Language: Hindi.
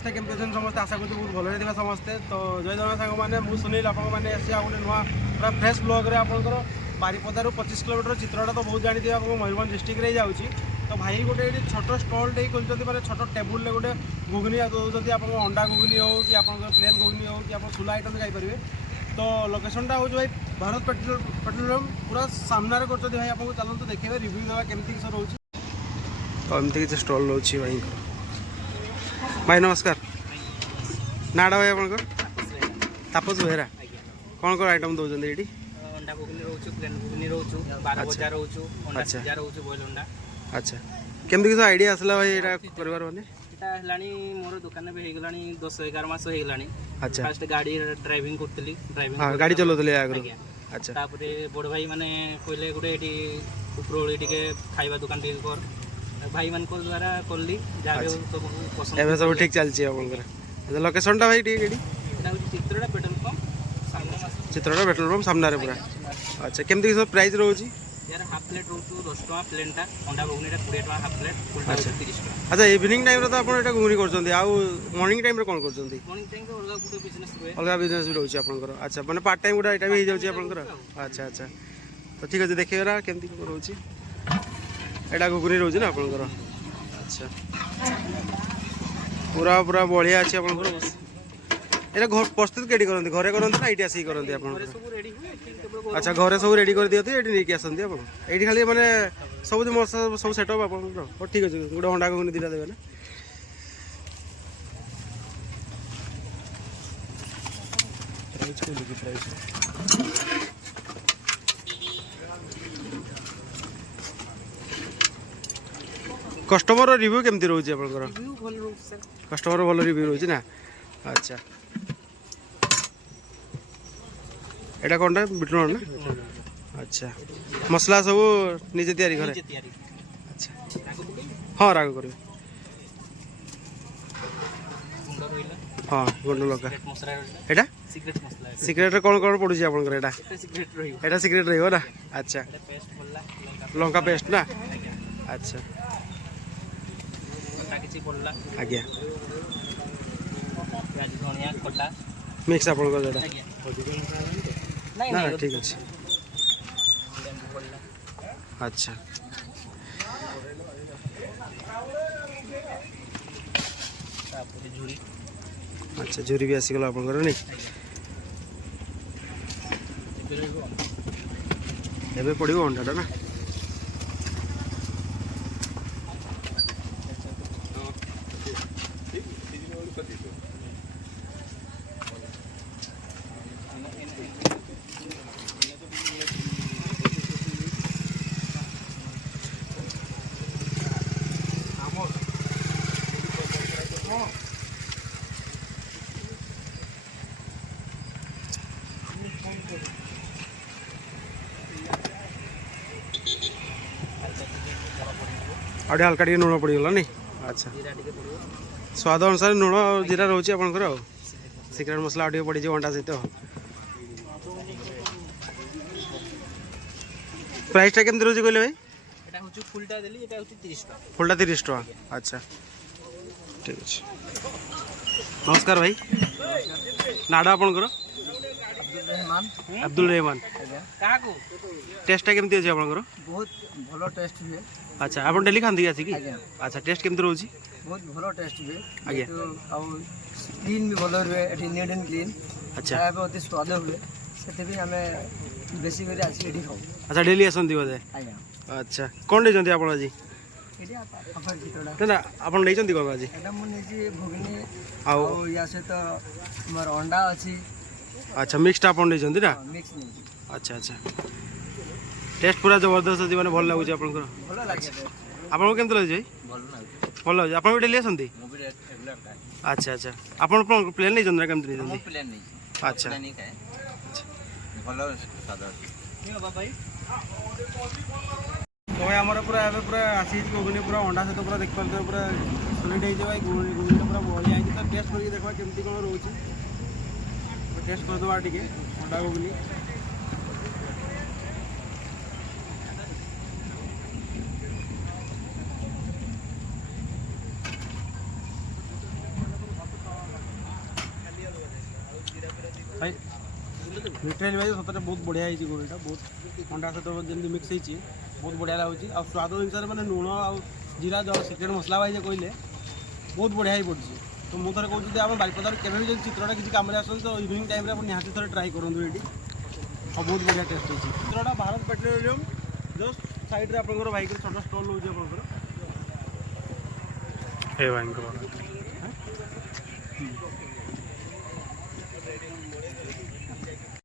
समस्ते केमती अच्छे समस्ते आशा करूँ बहुत भले थे समस्ते तो जय जगन्नाथ सांग मैंने मुझे सुनील आपने आसी गोटे नुआ पूरा फ्रेश ब्लॉग आपंकर बारिपदारू 25 किलोमीटर चित्रटा तो बहुत जानी आप मयूरभंज डिस्ट्रिक्ट में जाऊँगी तो भाई गोटे छोट स्टल टे मैंने छोट टेबुल गोटे घुगुनी दौरान आप अंडा घुगुनी हो कि आप प्लेन घुगुनी हो कि आप सुला आइटम खाईपारे तो लोकेशनटा हूँ भाई भारत पेट्रोलियम पूरा सामने कर भाई आपको चलते देखिए रिव्यू देवा केमती किस रोचे तो एमती किसी स्टल रोचे भाई भाई नमस्कार नाड़ा भाई आप तापस बेहरा कौन कौन आइटम दौरान ये अंडा घुगनी रोचु प्लेन घुगनी रोचु बार भजा रोचु अंडा भजा रोचु बॉयल अंडा अच्छा केमती किस आइडिया आसला भाई एटा करबार माने एटा हलानी मोर दुकान में हे गलानी 10 11 मास हे गलानी अच्छा फर्स्ट गाड़ी ड्राइविंग करतली ड्राइविंग हां गाड़ी चलोतले आगरो अच्छा तापरे बड़ भाई माने कोइले गुडे एटी उपरोळी टिके खाइबा दुकान टिके कर भाई मान को द्वारा करली जागे सब पसंद एबे सब ठीक चलची आपनकर अच्छा लोकेशनटा भाई ठीक एडी एटा चित्रड़ा पेट्रोल पंप सामने मास चित्रटा पेट्रोल पंप सामने रे पूरा अच्छा केमती किस प्राइस रहउची यार हाफ प्लेट रोचु 10 टका प्लेनटा अंडा घुगनीटा 20 टका हाफ प्लेट फुलटा 30 टका अच्छा इवनिंग टाइम रे तो आपण एटा घुगनी करछन्ती आ मॉर्निंग टाइम रे कोन करछन्ती मॉर्निंग टाइम के अलगा गुटे बिजनेस हुए अलगा बिजनेस भी रहउची आपनकर अच्छा माने पार्ट टाइम गुडा एटा भी हो जाउची आपनकर अच्छा अच्छा तो ठीक अछि देखियोरा केमती रहउची एटा घुगनी रहउची ना आपनकर अच्छा पूरा पूरा बढ़िया अछि आपनकर बस एटा घर प्रस्तुत केडी करन्ती घरे करन्ती ना एटी आसी करन्ती आपनकर सब रेडी हुए अच्छा घरे सब रेडी कर दियती एटी नेकी आसन्ती आपण एटी खाली माने सब मसला सब सेटअप आपनकर हो ठीक अछि गुडा अंडा घुगनी दिला देबे ना प्राइस को लिखि प्राइस कस्टमर रिव्यू केमती रहउची आपनकर रिव्यू भल रोच सर कस्टमर भल रिव्यू रहउची ना अच्छा एटा कोनटा बिटनोर ना अच्छा मसला सब निजे तैयारी करे अच्छा हाँ राग कर हाँ गुंड लगा एटा सीक्रेट मसला सिक्रेट रे कोन कोन पडुची आपनकर एटा सीक्रेट रही एटा सिक्रेट रहइबो ना अच्छा पेस्ट बोलला लंका पेस्ट ना अच्छा किछि बोलला आज्ञा प्याज धनिया खटा मिक्स आपनकर एटा नहीं ना नहीं ठीक अछि अच्छा झुरी अच्छा झुरी भी आसी गला आपनकर नहीं एबे पड़िबो अंडाटा ना आड़े हल्का टे लुण पड़गला नहीं अच्छा स्वाद अनुसार लुण और जीरा रोचे आपंकर सिक्रेट मसला आगे पड़ी अंडा सहित प्राइसटा केमती रोचे कहले भाई এটা হচ্ছে ফুলটা দিলি এটা হচ্ছে 30 টাকা फुलटा 30 टका अच्छा ठीक अच्छे नमस्कार भाई नाड़ा आपंकर अब्दुल रहमान କାହାକୁ टेस्टा केमती अच्छे आपंकर ବହୁତ ଭଲ ଟେଷ୍ଟ ହୁଏ अच्छा आप डेली खाती आसिक अच्छा टेस्ट केमती रोचे ବହୁତ ଭଲ ଟେଷ୍ଟ ହୁଏ ଆଜ୍ଞା ଆଉ କ୍ଲିନ୍ ବି ଭଲ ରୁହେ ଏଠି ନିଟ୍ ଆଣ୍ଡ କ୍ଲିନ୍ अच्छा ଖାଇବା ଅତି ସ୍ୱାଦ ହୁଏ ସେଥିପାଇଁ ଆମେ ବେଶୀ କରି ଆସିକି ଏଠି ଖାଉ अच्छा डेली आसती बोधे ଆଜ୍ଞା अच्छा कौन नहीं आप आज ଏଠି ଆପଣ ଚିତ୍ରଟା ना आप नहीं कौन आज ଏଇଟା ମୁଁ ନେଇଛି ଘୁଗନି ଆଉ ଆଉ ୟା ସହିତ ଆମର ଅଣ୍ଡା ଅଛି अच्छा मिक्सटा आप नहीं ना ମିକ୍ସ ନେଇଛି अच्छा अच्छा टेस्ट पूरा जबरदस्त अच्छी मैंने भल लगुच आप ଭଲ ଲାଗେ आपको केमती लगे ଭଲ ଲାଗୁଛି भल लगे आप डेली आसती ମୁଁ ବି ରେଗୁଲାର ଖାଏ अच्छा अच्छा आप प्लेन नहीं ना केमती ମୁଁ नहीं ପ୍ଲେନ୍ ନେଇଛି अच्छा ପ୍ଲେନ୍ ହିଁ ଖାଏ ଭଲ ସ୍ୱାଦ ଅଛି ଭାଇ तो भाई आमर पूरा एवं पूरा आसी घुगनी पूरा अंडा सहित पूरा देख पारे पूरा सॉलिड हो भाई घुगनी पूरा बढ़िया है तो टेस्ट करके देखा केमती कौन रोचे टेस्ट करदे टे अंडा घुगनी ଭାଇ ଲିଟରାଲି ଭାଇ ସତରେ ବହୁତ ବଢ଼ିଆ ହେଇଛି ଗୋଳିଟା ବହୁତ ଅଣ୍ଡା ସହିତ ଯେମିତି ମିକ୍ସ ହେଇଛି ବହୁତ ବଢ଼ିଆ ଲାଗୁଛି ଆଉ ସ୍ୱାଦ ଅନୁସାରେ ମାନେ ଲୁଣ ଆଉ ଜିରା ଯେଉଁ ସିକ୍ରେଟ୍ ମସଲା ଭାଇ ଯେ କହିଲେ ବହୁତ ବଢ଼ିଆ ହେଇ ପଡ଼ିଛି ତ ମୁଁ ଥରେ କହୁଛି ଯେ ଆମ ବାରିପଦାରୁ କେବେ ବି ଯଦି ଚିତ୍ରଟା କିଛି କାମରେ ଆସନ୍ତି ତ ଇଭିନିଂ ଟାଇମ୍ରେ ଆପଣ ନିହାତି ଥରେ ଟ୍ରାଏ କରନ୍ତୁ ଏଇଠି ଆଉ ବହୁତ ବଢ଼ିଆ ଟେଷ୍ଟ ହେଇଛି ଚିତ୍ରଟା ଭାରତ ପେଟ୍ରୋଲିୟମ୍ ଜଷ୍ଟ ସାଇଡ଼୍ରେ ଆପଣଙ୍କର ଭାଇଙ୍କର ଛୋଟ ଷ୍ଟଲ୍ ରହୁଛି ଆପଣଙ୍କର ଏ ଭାଇଙ୍କର